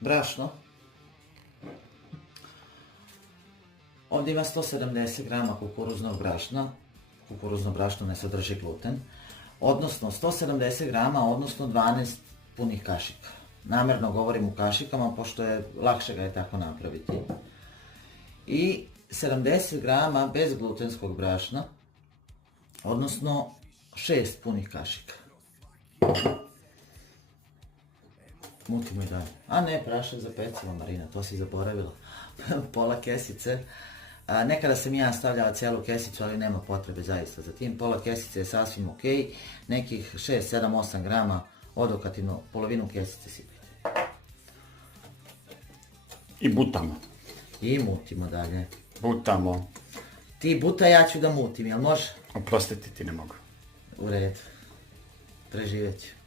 brašno. Ovdje ima 170 grama kukuruznog brašna. Kukuruzno brašno ne sadrži gluten. Odnosno 170 grama, odnosno 12 punih kašika. Namjerno govorim u kašikama, pošto je lakše ga je tako napraviti. I 70 grama bezglutenskog brašna, odnosno 6 punih kašika. Mutimo i dalje. A ne, prašak za pecivo, Marina, to si zaboravila. Pola kesice. Nekada sam ja stavljala cijelu kesicu, ali nema potrebe zaista za tim. Pola kesice je sasvim ok. Nekih 6, 7, 8 grama odokativno, polovinu kesice sipite. I butamo. I mutimo dalje. Butamo. Ti buta, ja ću da mutim, jel može? Oprostiti ti ne mogu. U redu. Preživet ću.